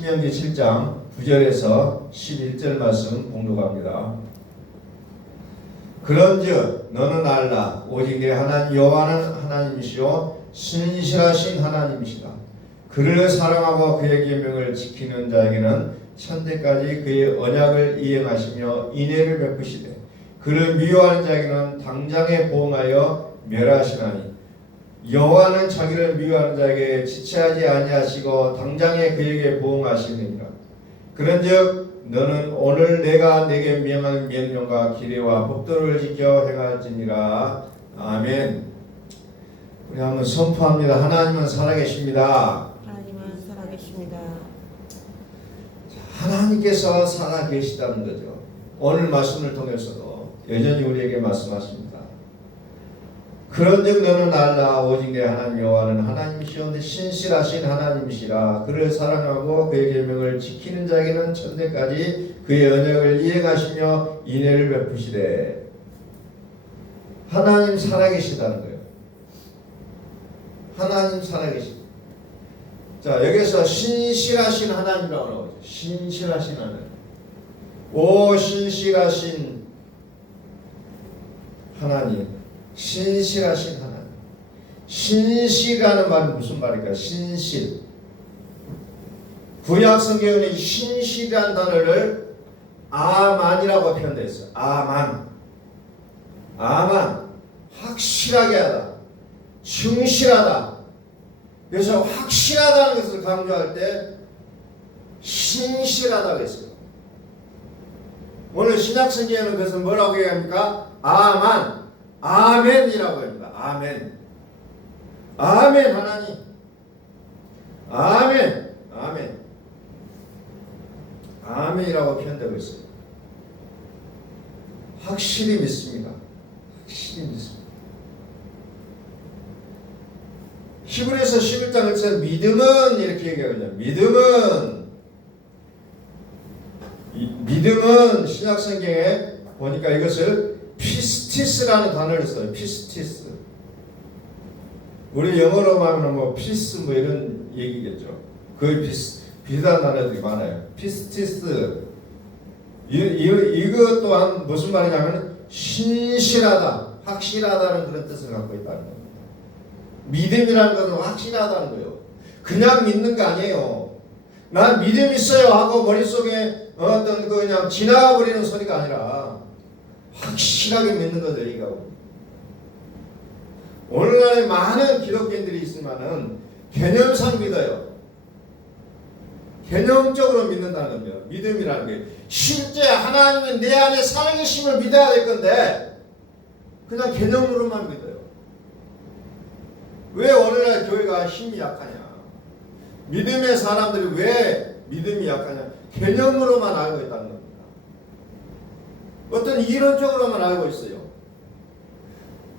신명기 7장 9절에서 11절 말씀 봉독합니다. 그런즉 너는 알라 오직 내 하나님 여호와는 하나님이시요 신실하신 하나님이시다. 그를 사랑하고 그의 계명을 지키는 자에게는 천대까지 그의 언약을 이행하시며 인애를 베푸시되 그를 미워하는 자에게는 당장에 보응하여 멸하시나니 여호와는 자기를 미워하는 자에게 지체하지 아니하시고 당장에 그에게 보응하시느니라. 그런즉 너는 오늘 내가 내게 명하는 명령과 규례와 법도를 지켜 행할지니라. 아멘. 우리 한번 선포합니다. 하나님은 살아계십니다. 하나님은 살아계십니다. 하나님께서 살아계시다는 거죠. 오늘 말씀을 통해서도 여전히 우리에게 말씀하십니다. 그런즉 너는 알라 오직 내 하나님 여호와는 하나님이시오 신실하신 하나님이시라. 그를 사랑하고 그의 계명을 지키는 자에게는 천대까지 그의 언약을 이행하시며 인애를 베푸시되. 하나님 살아계시다는 거예요. 하나님 살아계시다. 자, 여기서 신실하신 하나님이라고 나오죠. 신실하신 하나님. 오 신실하신 하나님. 신실하신 하나님. 신실이라는 말은 무슨 말일까? 신실. 구약 성경에는 신실이라는 단어를 아만이라고 표현되어 있어요. 아만. 확실하게 하다. 충실하다. 그래서 확실하다는 것을 강조할 때 신실하다고 했어요. 오늘 신약 성경에는 그것을 뭐라고 얘기합니까? 아만. 아멘이라고 합니다. 아멘. 아멘 하나님. 아멘. 아멘이라고 표현되고 있어요. 확실히 믿습니다. 히브리서 11장 1절 믿음은 이렇게 얘기하거든요. 믿음은 신약 성경에 보니까 이것을 피스티스라는 단어를 써요. 피스티스. 우리 영어로 하면 뭐 피스 뭐 이런 얘기겠죠. 거의 비슷한 단어들이 많아요. 피스티스. 이것 또한 무슨 말이냐면 신실하다, 확실하다는 그런 뜻을 갖고 있다는 겁니다. 믿음이라는 것은 확실하다는 거예요. 그냥 믿는 거 아니에요. 난 믿음 있어요 하고 머릿속에 어떤 그냥 지나가 버리는 소리가 아니라 확실하게 믿는 거죠. 이거. 오늘날에 많은 기독교인들이 있지만은 개념상 믿어요. 개념적으로 믿는다는 겁니다. 믿음이라는 게 실제 하나님은 내 안에 살아계심을 믿어야 될 건데 그냥 개념으로만 믿어요. 왜 오늘날 교회가 힘이 약하냐? 믿음의 사람들이 왜 믿음이 약하냐? 개념으로만 알고 있다는 겁니다. 어떤 이론적으로만 알고 있어요.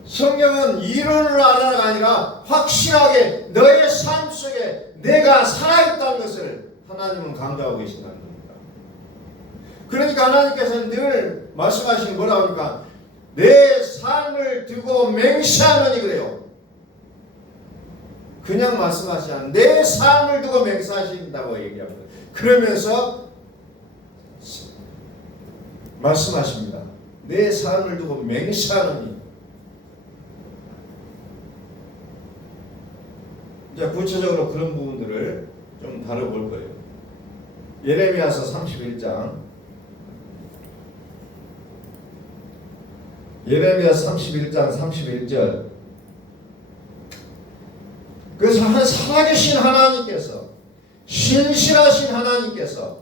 성경은 이론을 알아가 아니라 확실하게 너의 삶 속에 내가 살아있다는 것을 하나님은 강조하고 계신다는 겁니다. 그러니까 하나님께서는 늘 말씀하시는 뭐라고 합니까? 내 삶을 두고 맹세하노니 그래요. 그냥 말씀하시지 않아요. 내 삶을 두고 맹세하신다고 얘기합니다. 그러면서 말씀하십니다. 내 삶을 두고 맹세하노니. 이제 구체적으로 그런 부분들을 좀 다뤄볼 거예요. 예레미야서 31장. 예레미야 31장 31절. 그래서 한 살아계신 하나님께서, 신실하신 하나님께서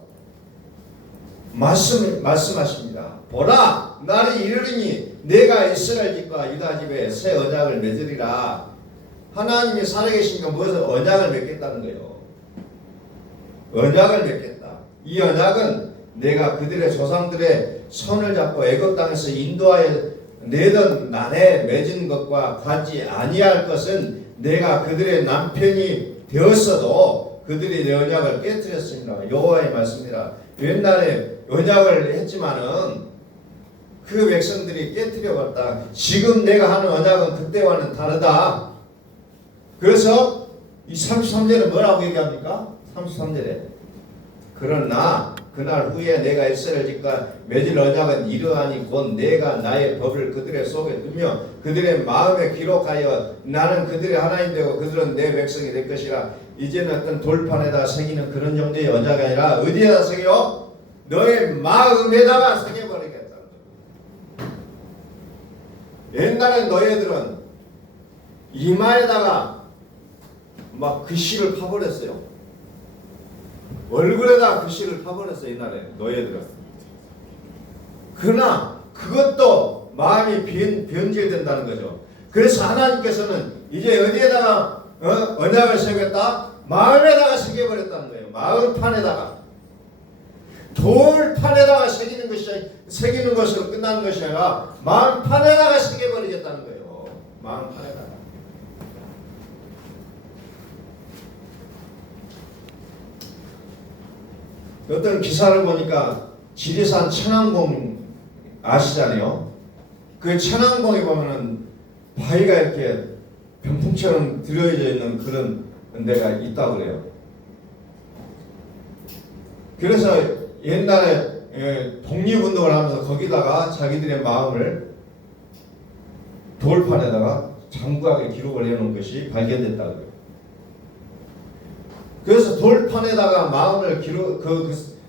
말씀하십니다. 보라, 날이 이르리니 내가 이스라엘 집과 유다 집에 새 언약을 맺으리라. 하나님이 살아계시니까 무엇을 언약을 맺겠다는 거예요. 언약을 맺겠다. 이 언약은 내가 그들의 조상들의 손을 잡고 애굽 땅에서 인도하여 내던 날에 맺은 것과 같지 아니할 것은 내가 그들의 남편이 되었어도 그들이 내 언약을 깨뜨렸습니다. 여호와의 말씀이라. 옛날에 언약을 했지만은 그 백성들이 깨뜨려봤다. 지금 내가 하는 언약은 그때와는 다르다. 그래서 이 33절에 뭐라고 얘기합니까? 33절에 그러나 그날 후에 내가 이스라엘 집과 맺을 언약은 이러하니 곧 내가 나의 법을 그들의 속에 두며 그들의 마음에 기록하여 나는 그들의 하나님 되고 그들은 내 백성이 될 것이라. 이제는 어떤 돌판에다 새기는 그런 정도의 언약이 아니라 어디에다 새겨? 너의 마음에다가 새겨버리겠다는 거예요. 옛날에 너희들은 이마에다가 막 글씨를 파버렸어요. 얼굴에다 글씨를 파버렸어요. 옛날에 너희들은. 그러나 그것도 마음이 변질된다는 거죠. 그래서 하나님께서는 이제 어디에다가 언약을 새겼다? 마음에다가 새겨버렸다는 거예요. 마음판에다가. 돌판에다가 새기는 것으로 끝나는 것이 아니라 마음판에다가 새겨버리겠다는 거예요. 마음판에다가. 어떤 기사를 보니까 지리산 천왕봉 아시잖아요. 그 천왕봉에 보면은 바위가 이렇게 병풍처럼 들어져 있는 그런 데가 있다고 그래요. 그래서 옛날에 독립운동을 하면서 거기다가 자기들의 마음을 돌판에다가 장구하게 기록을 해놓은 것이 발견됐다고 해요. 그래서 돌판에다가 마음을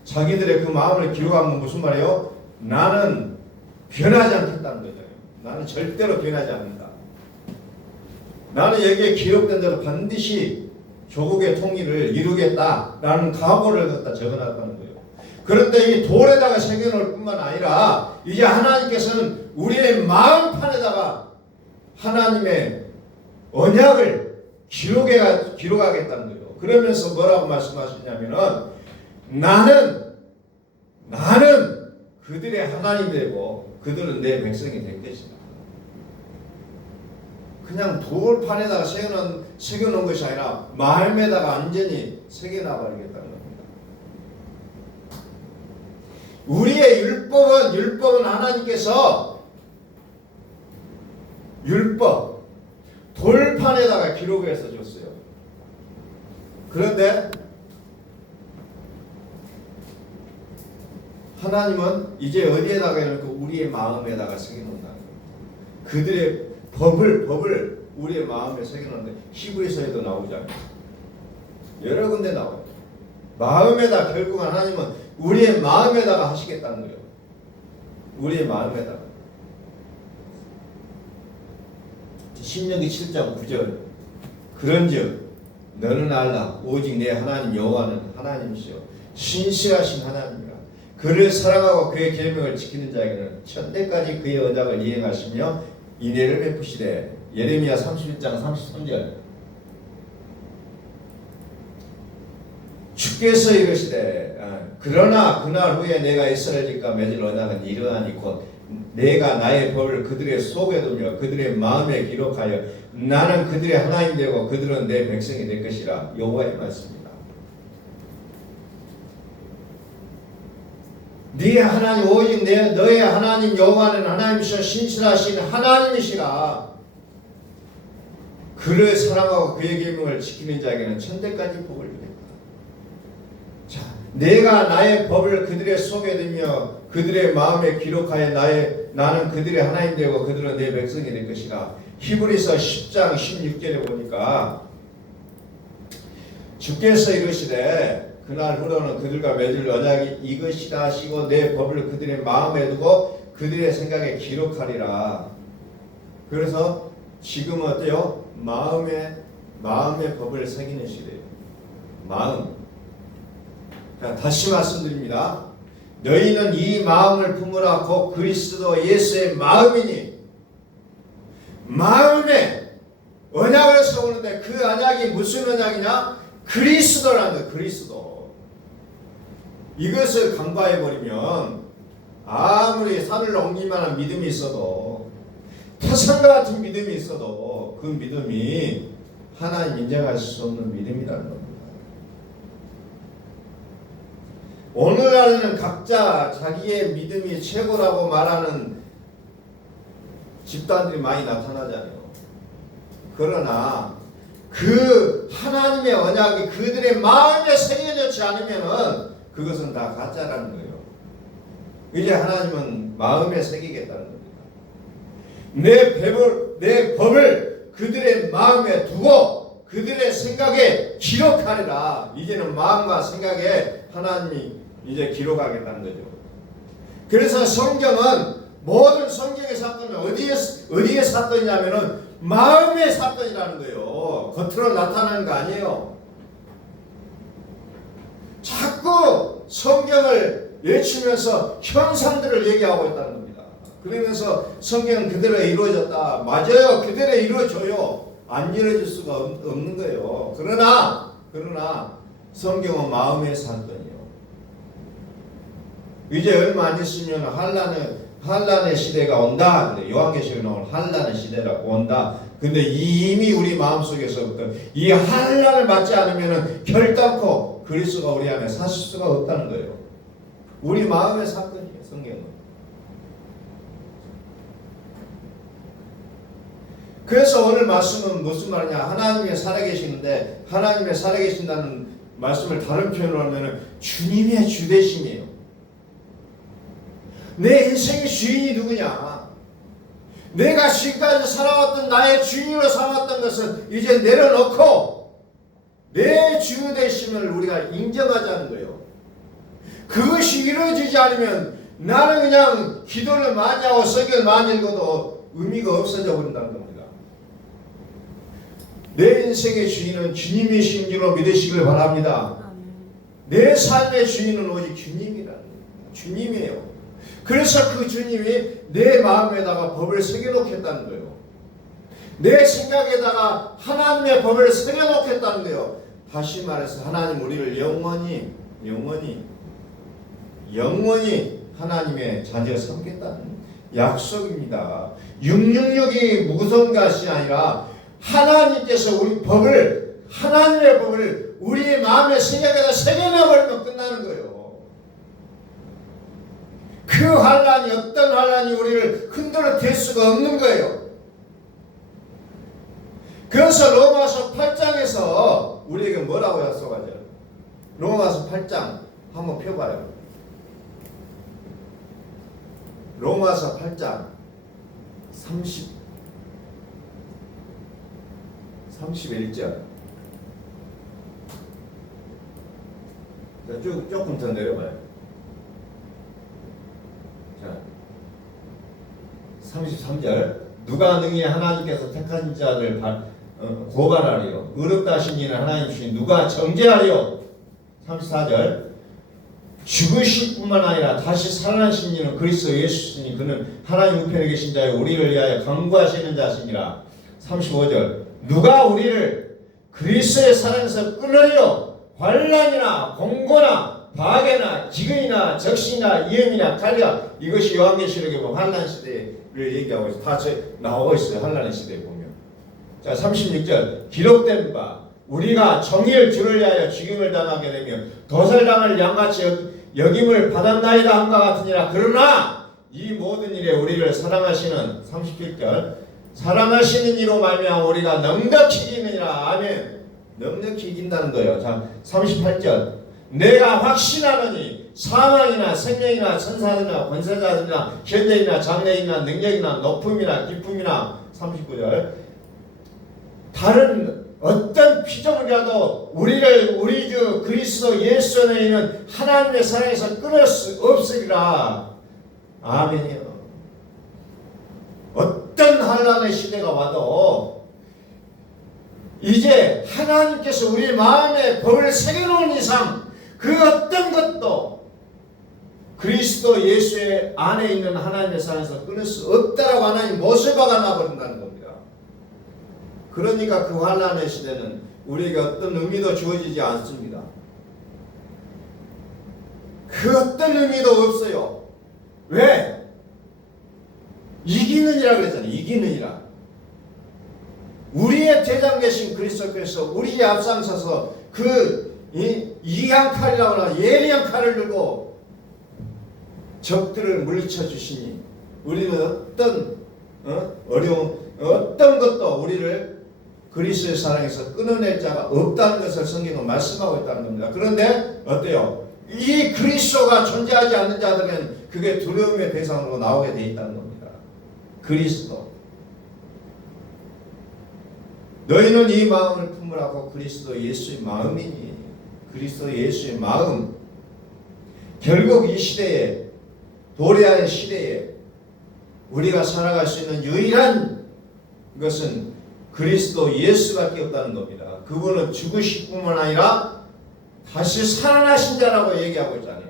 자기들의 그 마음을 기록한 건 무슨 말이에요? 나는 변하지 않겠다는 거죠. 나는 절대로 변하지 않는다. 나는 여기에 기록된 대로 반드시 조국의 통일을 이루겠다라는 각오를 갖다 적어놨다는 거예요. 그런데 이 돌에다가 새겨놓을 뿐만 아니라 이제 하나님께서는 우리의 마음판에다가 하나님의 언약을 기록하겠다는 거예요. 그러면서 뭐라고 말씀하시냐면은 나는 그들의 하나님이 되고 그들은 내 백성이 될 것이다. 그냥 돌판에다가 새겨놓은 것이 아니라 마음에다가 완전히 새겨놔버리겠다는 겁니다. 우리의 율법은 하나님께서 율법 돌판에다가 기록해서 줬어요. 그런데 하나님은 이제 어디에다가 이렇게 우리의 마음에다가 새겨놓는다는 거예요. 그들의 법을 우리의 마음에 새겨놓는데 히브리서에도 나오잖아요. 여러 군데 나와요. 마음에다 결국 하나님은 우리의 마음에다가 하시겠다는 거예요. 우리의 마음에다가. 신명기 7장 9절 그런즉 너는 알라 오직 내 하나님 여호와는 하나님이시요 신실하신 하나님이라. 그를 사랑하고 그의 계명을 지키는 자에게는 천대까지 그의 언약을 이행하시며 인애를 베푸시되. 예레미야 31장 33절 주께서 이르시되 그러나 그날 후에 내가 이스라엘 집과 맺을 언약은 이러하니 곧 내가 나의 법을 그들의 속에 두며 그들의 마음에 기록하여 나는 그들의 하나님 되고 그들은 내 백성이 될 것이라. 여호와의 말씀입니다. 네 하나님 오직 너의 하나님 여호와는 하나님이시여 신실하신 하나님이시라. 그를 사랑하고 그의 계명을 지키는 자에게는 천대까지 복을 주겠다. 자, 내가 나의 법을 그들의 속에 두며 그들의 마음에 기록하여 나는 그들의 하나님 되고 그들은 내 백성이 될 것이라. 히브리서 10장 16절에 보니까 주께서 이르시되 그날 후로는 그들과 맺을 언약이 이것이라 하시고 내 법을 그들의 마음에 두고 그들의 생각에 기록하리라. 그래서 지금 어때요? 마음의 법을 새기는 시대예요. 마음. 다시 말씀드립니다. 너희는 이 마음을 품으라 곧 그리스도 예수의 마음이니. 마음에 언약을 세우는데 그 언약이 무슨 언약이냐? 그리스도라는 거예요. 그리스도. 이것을 간과해버리면 아무리 산을 옮길 만한 믿음이 있어도 태산과 같은 믿음이 있어도 그 믿음이 하나님 인정할 수 없는 믿음이라는 겁니다. 오늘날에는 각자 자기의 믿음이 최고라고 말하는 집단들이 많이 나타나잖아요. 그러나 그 하나님의 언약이 그들의 마음에 새겨졌지 않으면은 그것은 다 가짜라는 거예요. 이제 하나님은 마음에 새기겠다는 겁니다. 내 법을 그들의 마음에 두고 그들의 생각에 기록하리라. 이제는 마음과 생각에 하나님이 이제 기록하겠다는 거죠. 그래서 성경은 모든 성경의 사건은 어디의 사건이냐면은 마음의 사건이라는 거예요. 겉으로 나타나는 거 아니에요. 자꾸 성경을 외치면서 현상들을 얘기하고 있다는 겁니다. 그러면서 성경은 그대로 이루어졌다. 맞아요. 그대로 이루어져요. 안 이루어질 수가 없는 거예요. 그러나 성경은 마음의 사건이에요. 이제 얼마 안 있으면 한란의 시대가 온다. 요한계시록에 나온 한란의 시대라고 온다. 근데 이미 우리 마음속에서부터 이 한란을 맞지 않으면 결단코 그리스도가 우리 안에 사실 수가 없다는 거예요. 우리 마음의 사건이에요. 성경은. 그래서 오늘 말씀은 무슨 말이냐. 하나님이 살아계시는데 하나님의 살아계신다는 말씀을 다른 표현으로 하면 주님의 주되심이에요. 내 인생의 주인이 누구냐? 내가 지금까지 살아왔던 나의 주인으로 삼았던 것은 이제 내려놓고 내 주 되심을 우리가 인정하자는 거예요. 그것이 이루어지지 않으면 나는 그냥 기도를 많이 하고 성경을 많이 읽어도 의미가 없어져 버린다는 겁니다. 내 인생의 주인은 주님이신 줄로 믿으시길 바랍니다. 내 삶의 주인은 오직 주님이라는 거예요. 주님이에요. 그래서 그 주님이 내 마음에다가 법을 새겨놓겠다는 거예요. 내 생각에다가 하나님의 법을 새겨놓겠다는 거예요. 다시 말해서 하나님 우리를 영원히 하나님의 자녀 삼겠다는 약속입니다. 666이 무서운 것이 아니라 하나님께서 우리 법을 하나님의 법을 우리의 마음의 생각에다 새겨놔버리면 끝나는 거예요. 그 환란이 어떤 환란이 우리를 흔들어 댈 수가 없는 거예요. 그래서 로마서 8장에서 우리에게 뭐라고 약속하죠? 로마서 8장 한번 펴봐요. 로마서 8장 31절. 조금 더 내려봐요. 자, 33절. 누가 능히 하나님께서 택한 자를 고발하리요? 의롭다 하신 이는 하나님 주신 누가 정죄하리요? 34절. 죽으실 뿐만 아니라 다시 살아나신 이는 그리스도 예수시니 그는 하나님 우편에 계신 자여 우리를 위하여 강구하시는 자시니라. 35절. 누가 우리를 그리스도의 사랑에서 끊으리요? 환난이나 공고나 파괴나 기근이나 적신이나 위험이나 칼이라. 이것이 요한계시록에 보면 환난 시대를 얘기하고 있어요. 다 나오고 있어요. 환난의 시대에 보면. 자, 36절. 기록된 바 우리가 정의를 주를 위하여 죽임을 당하게 되며 도살당할 양같이 여김을 받았나이다 함과 같으니라. 그러나 이 모든 일에 우리를 사랑하시는 37절. 사랑하시는 이로 말미암아 우리가 넉넉히 이기느니라. 아멘. 넉넉히 이긴다는 거예요. 자, 38절. 내가 확신하노니 사망이나 생명이나 천사들이나 권세자들이나 현재이나 장래이나 능력이나 높음이나 기쁨이나 39절. 다른 어떤 피조물이라도 우리를 우리 주 그리스도 예수 안에 있는 하나님의 사랑에서 끊을 수 없으리라. 아멘이요. 어떤 환난의 시대가 와도 이제 하나님께서 우리 마음에 법을 새겨놓은 이상 그 어떤 것도 그리스도 예수의 안에 있는 하나님의 사랑에서 끊을 수 없다라고 하나님 못을 박아놔버린다는 겁니다. 그러니까 그 환난의 시대는 우리에게 어떤 의미도 주어지지 않습니다. 그 어떤 의미도 없어요. 왜? 이기느니라 그랬잖아요. 이기느니라. 우리의 대장 되신 그리스도께서 우리의 앞장서서 그 이한 칼이라고 하나 예리한 칼을 들고 적들을 물리쳐 주시니 우리는 어떤 어려운 어떤 것도 우리를 그리스도의 사랑에서 끊어낼 자가 없다는 것을 성경은 말씀하고 있다는 겁니다. 그런데 어때요? 이 그리스도가 존재하지 않는 자들은 그게 두려움의 대상으로 나오게 돼 있다는 겁니다. 그리스도. 너희는 이 마음을 품으라고. 그리스도 예수의 마음이니. 그리스도 예수의 마음. 결국 이 시대에, 도래하는 시대에 우리가 살아갈 수 있는 유일한 것은 그리스도 예수밖에 없다는 겁니다. 그분은 죽으실 뿐만 아니라 다시 살아나신 자라고 얘기하고 있잖아요.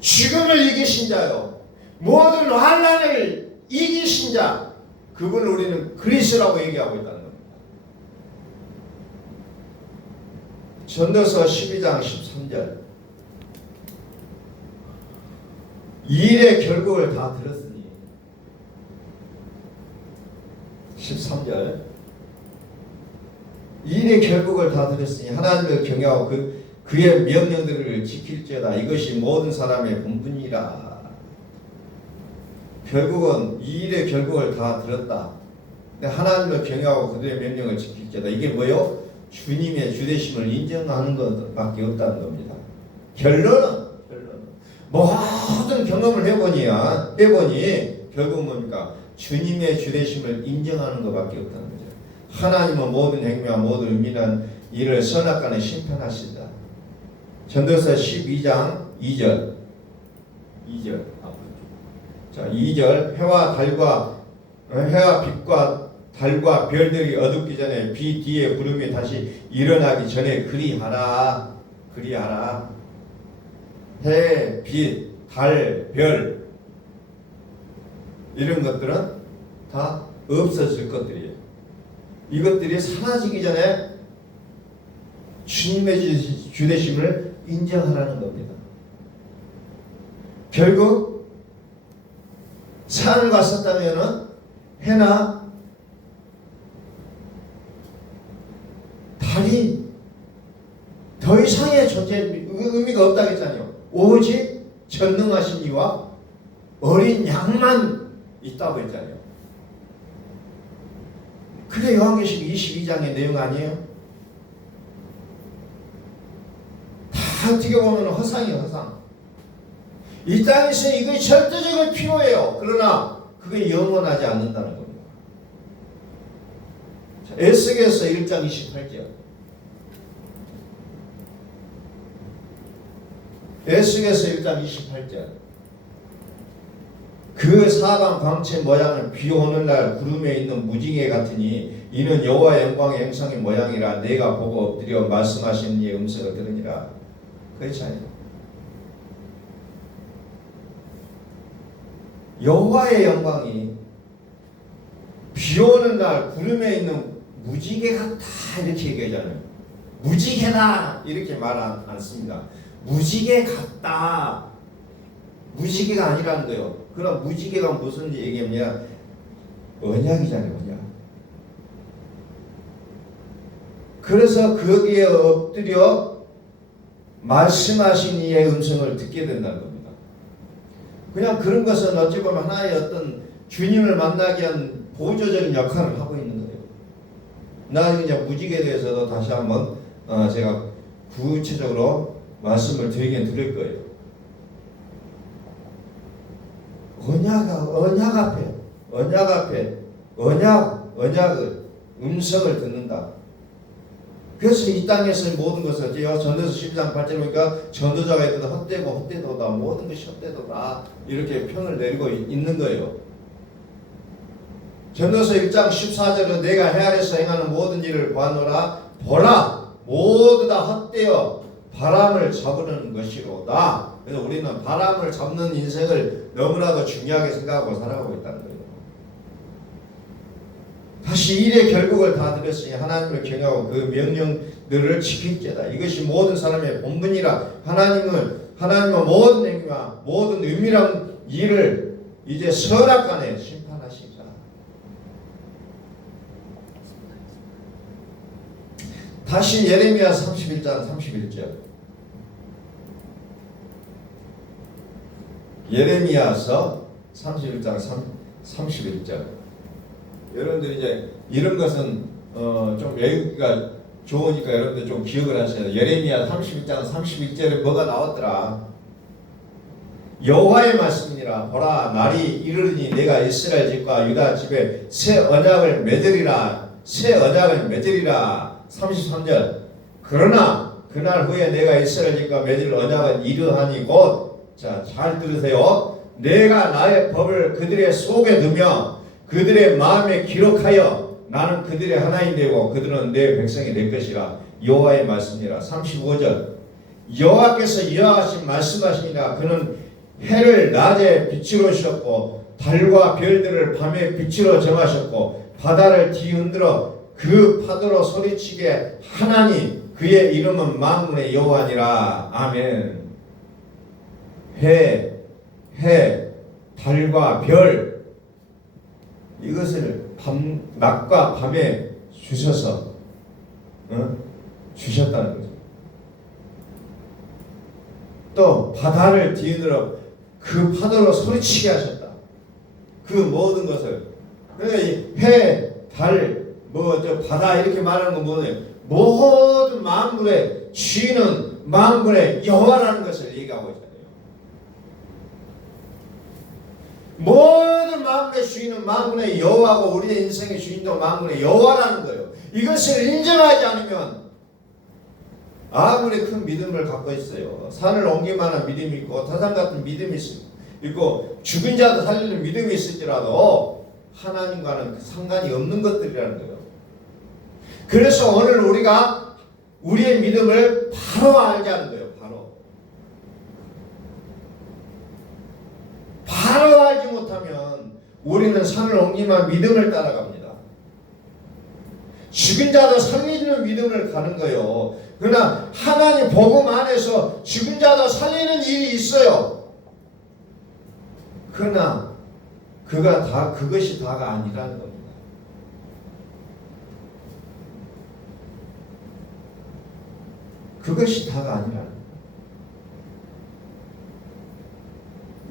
죽음을 이기신 자요, 모든 환난을 이기신 자, 그분을 우리는 그리스도라고 얘기하고 있다는 겁니다. 전도서 12장 13절. 이 일의 결국을 다 들었으니. 13절. 이 일의 결국을 다 들었으니 하나님을 경외하고 그의 명령들을 지킬지어다. 이것이 모든 사람의 본분이라. 결국은 이 일의 결국을 다 들었다. 근데 하나님을 경외하고 그들의 명령을 지킬지어다. 이게 뭐요? 주님의 주되심을 인정하는 것밖에 없다는 겁니다. 결론은 모든 경험을 해보니 결국 뭡니까? 주님의 주되심을 인정하는 것밖에 없다는 거죠. 하나님은 모든 행위와 모든 은밀한 일을 선악간에 심판하신다. 전도서 12장 2절. 자, 2절. 해와 빛과 달과 별들이 어둡기 전에 비 뒤에 구름이 다시 일어나기 전에 그리하라. 해, 빛, 달, 별 이런 것들은 다 없어질 것들이에요. 이것들이 사라지기 전에 주님의 주되심을 인정하라는 겁니다. 결국 산을 갔었다면 해나 달이 더 이상의 존재 의미가 없다겠잖아요. 오직 전능하신 이와 어린 양만 있다고 했잖아요. 그게 요한계시록 22장의 내용 아니에요? 다 어떻게 보면 허상이에요, 허상. 이 땅에서 이게 절대적으로 필요해요. 그러나 그게 영원하지 않는다는 겁니다. 에스겔서 1장 28절. 에스겔서 1장 28절. 그 사방 광채 모양은 비 오는 날 구름에 있는 무지개 같으니 이는 여호와의 영광의 형상의 모양이라 내가 보고 엎드려 말씀하시는 이의 음성을 들으니라. 그렇잖아요. 여호와의 영광이 비 오는 날 구름에 있는 무지개 같다 이렇게 얘기하잖아요. 무지개다 이렇게 말 않습니다. 무지개 같다. 무지개가 아니라는 거예요. 그럼 무지개가 무슨 얘기냐면 언약이잖아요. 언약. 그래서 거기에 엎드려 말씀하신 이의 음성을 듣게 된다는 겁니다. 그냥 그런 것은 어찌 보면 하나의 어떤 주님을 만나기 위한 보조적인 역할을 하고 있는 거예요. 나 이제 무지개에 대해서도 다시 한번 제가 구체적으로 말씀을 드릴 거예요. 언약 앞에 언약을 음성을 듣는다. 그래서 이 땅에서 모든 것을 전도서 12장 8절 보니까 전도자가 있거든 헛되도다 모든 것이 헛되도다 이렇게 평을 내리고 있는 거예요. 전도서 1장 14절은 내가 해 아래서 행하는 모든 일을 보았노라 보라 모두 다 헛되어 바람을 잡으려는 것이로다. 그래서 우리는 바람을 잡는 인생을 너무나도 중요하게 생각하고 살아가고 있다는 거예요. 다시 일의 결국을 다 들었으니 하나님을 경외하고 그 명령들을 지킬지어다. 이것이 모든 사람의 본분이라. 하나님은 모든 행위와 모든 은밀한 일을 이제 선악간에 심판하시리라. 다시 예레미야 31장 31절. 예레미야서 31장 31절. 여러분들이 이제 이런 것은 좀 외우기가 좋으니까 여러분들 좀 기억을 하셔야 돼요. 예레미야 32장 31절에 뭐가 나왔더라. 여호와의 말씀이니라. 보라, 날이 이르르니 내가 이스라엘 집과 유다 집에 새 언약을 맺으리라. 새 언약을 맺으리라. 33절. 그러나 그날 후에 내가 이스라엘 집과 맺을 언약은 이러하니 곧, 자, 잘 들으세요. 내가 나의 법을 그들의 속에 두며 그들의 마음에 기록하여 나는 그들의 하나님 되고 그들은 내 백성이 될 것이라. 여호와의 말씀이라. 35절. 여호와께서 이와 같이 말씀하시니라. 그는 해를 낮에 빛으로 셨고 달과 별들을 밤에 빛으로 정하셨고 바다를 뒤흔들어 그 파도로 소리치게 하나니 그의 이름은 만군의 여호와니라. 아멘. 해, 달과 별, 이것을 낮과 밤에 주셔서 주셨다는 거죠. 또 바다를 뒤흔들어 그 파도로 소리치게 하셨다. 그 모든 것을. 그러니까 이 해, 달, 바다 이렇게 말하는 건 뭐냐? 모든 만물의 주인은 만군의 여호와라는 것을 얘기하고 있잖아요. 모든 만물의 주인은 만군의 여호와고 우리의 인생의 주인도 만군의 여호와라는 거예요. 이것을 인정하지 않으면 아무리 큰 믿음을 갖고 있어요. 산을 옮길 만한 믿음이 있고 타산 같은 믿음이 있고 죽은 자도 살리는 믿음이 있을지라도 하나님과는 상관이 없는 것들이라는 거예요. 그래서 오늘 우리가 우리의 믿음을 바로 알자는 거예요. 바로 알지 못하면 우리는 산을 옮기만 믿음을 따라갑니다. 죽은 자도 살리는 믿음을 가는 거예요. 그러나 하나님 복음 안에서 죽은 자도 살리는 일이 있어요. 그러나 그것이 다가 아니라는 겁니다. 그것이 다가 아니라는 거예요.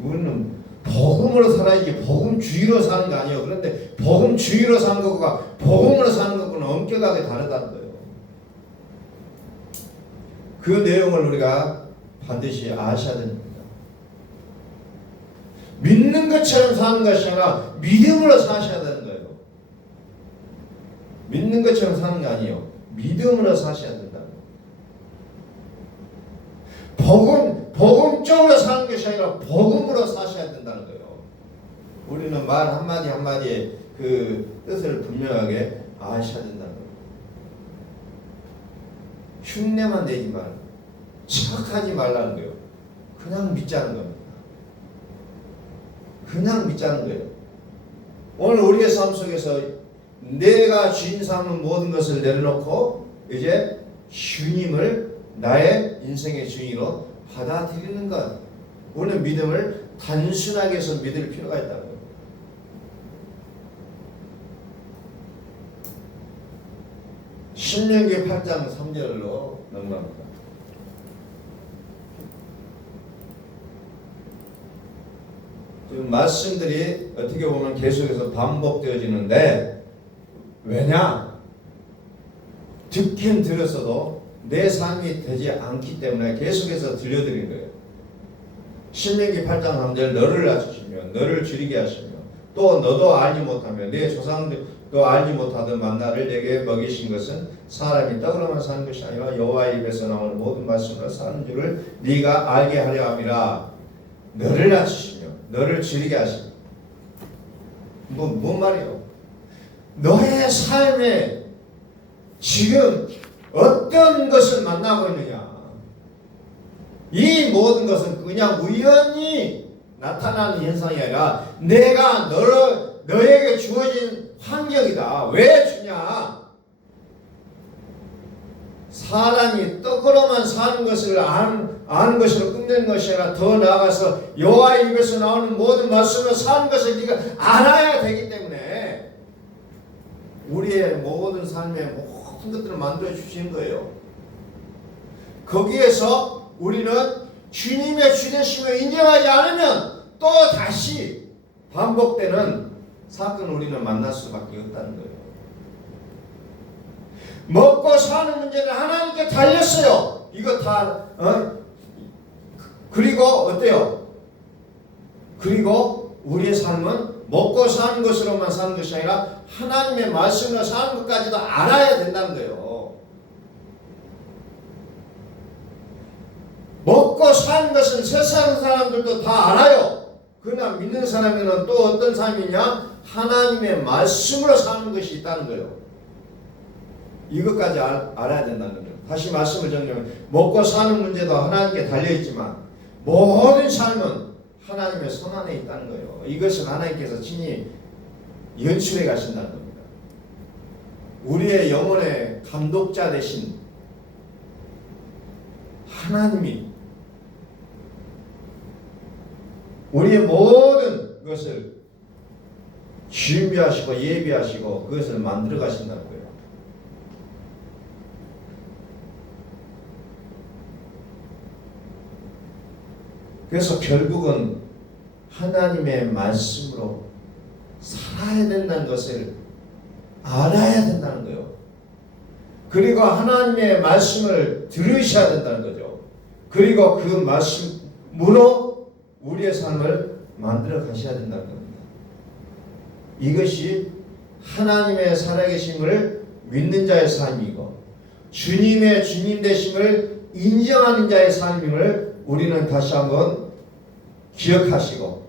우리는 복음으로 살아야지 복음주의로 사는 거 아니에요. 그런데 복음주의로 사는 것과 복음으로 사는 것과는 엄격하게 다르다는 거예요. 그 내용을 우리가 반드시 아셔야 됩니다. 믿는 것처럼 사는 것이 아니라 믿음으로 사셔야 되는 거예요. 믿는 것처럼 사는 게 아니에요. 믿음으로 사셔야 된다. 복음적으로 사는 것이 아니라 복음으로 사셔야 된다는 거예요. 우리는 말 한마디 한마디에 그 뜻을 분명하게 아셔야 된다는 거예요. 흉내만 내지 말고 착각하지 말라는 거예요. 그냥 믿자는 겁니다. 그냥 믿자는 거예요. 오늘 우리의 삶 속에서 내가 주인 삼는 모든 것을 내려놓고 이제 주님을 나의 인생의 주인으로 받아들이는 것. 우리는 믿음을 단순하게 해서 믿을 필요가 있다는 거예요. 신명기 8장 3절로 넘어갑니다. 지금 말씀들이 어떻게 보면 계속해서 반복되어지는데 왜냐? 듣긴 들었어도 내 삶이 되지 않기 때문에 계속해서 들려드린 거예요. 신명기 8장 3절 너를 낮추시며 너를 줄이게 하시며 또 너도 알지 못하며 내 조상들도 알지 못하던 만나를 내게 먹이신 것은 사람이 떡으로만 사는 것이 아니라 여호와의 입에서 나오는 모든 말씀으로 사는 줄을 네가 알게 하려 함이라. 너를 낮추시며 너를 줄이게 하시며 뭔 말이에요? 너의 삶에 지금 어떤 것을 만나고 있느냐? 이 모든 것은 그냥 우연히 나타나는 현상이 아니라 내가 너에게 주어진 환경이다. 왜 주냐? 사람이 떡으로만 사는 것을 아는 것으로 끝내는 것이 아니라 더 나아가서 여호와의 입에서 나오는 모든 말씀으로 사는 것을 네가 알아야 되기 때문에 우리의 모든 삶의 모든 것들을 만들어 주시는 거예요. 거기에서 우리는 주님의 주되심을 인정하지 않으면 또 다시 반복되는 사건을 우리는 만날 수밖에 없다는 거예요. 먹고 사는 문제는 하나님께 달렸어요. 이거 다 그리고 어때요? 그리고 우리의 삶은 먹고 사는 것으로만 사는 것이 아니라 하나님의 말씀으로 사는 것까지도 알아야 된다는 거예요. 먹고 사는 것은 세상 사람들도 다 알아요. 그러나 믿는 사람에는 또 어떤 삶이냐? 하나님의 말씀으로 사는 것이 있다는 거예요. 이것까지 알아야 된다는 거예요. 다시 말씀을 정리하면 먹고 사는 문제도 하나님께 달려있지만 모든 삶은 하나님의 손 안에 있다는 거예요. 이것은 하나님께서 친히 연출해 가신다는 겁니다. 우리의 영혼의 감독자 되신 하나님이 우리의 모든 것을 준비하시고 예비하시고 그것을 만들어 가신다는 거예요. 그래서 결국은 하나님의 말씀으로 살아야 된다는 것을 알아야 된다는 거예요. 그리고 하나님의 말씀을 들으셔야 된다는 거죠. 그리고 그 말씀으로 우리의 삶을 만들어 가셔야 된다는 겁니다. 이것이 하나님의 살아계심을 믿는 자의 삶이고 주님의 주님 되심을 인정하는 자의 삶임을 우리는 다시 한번 기억하시고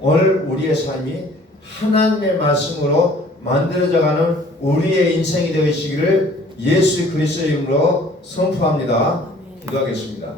오늘 우리의 삶이 하나님의 말씀으로 만들어져가는 우리의 인생이 되시기를 예수 그리스도의 이름으로 선포합니다. 기도하겠습니다.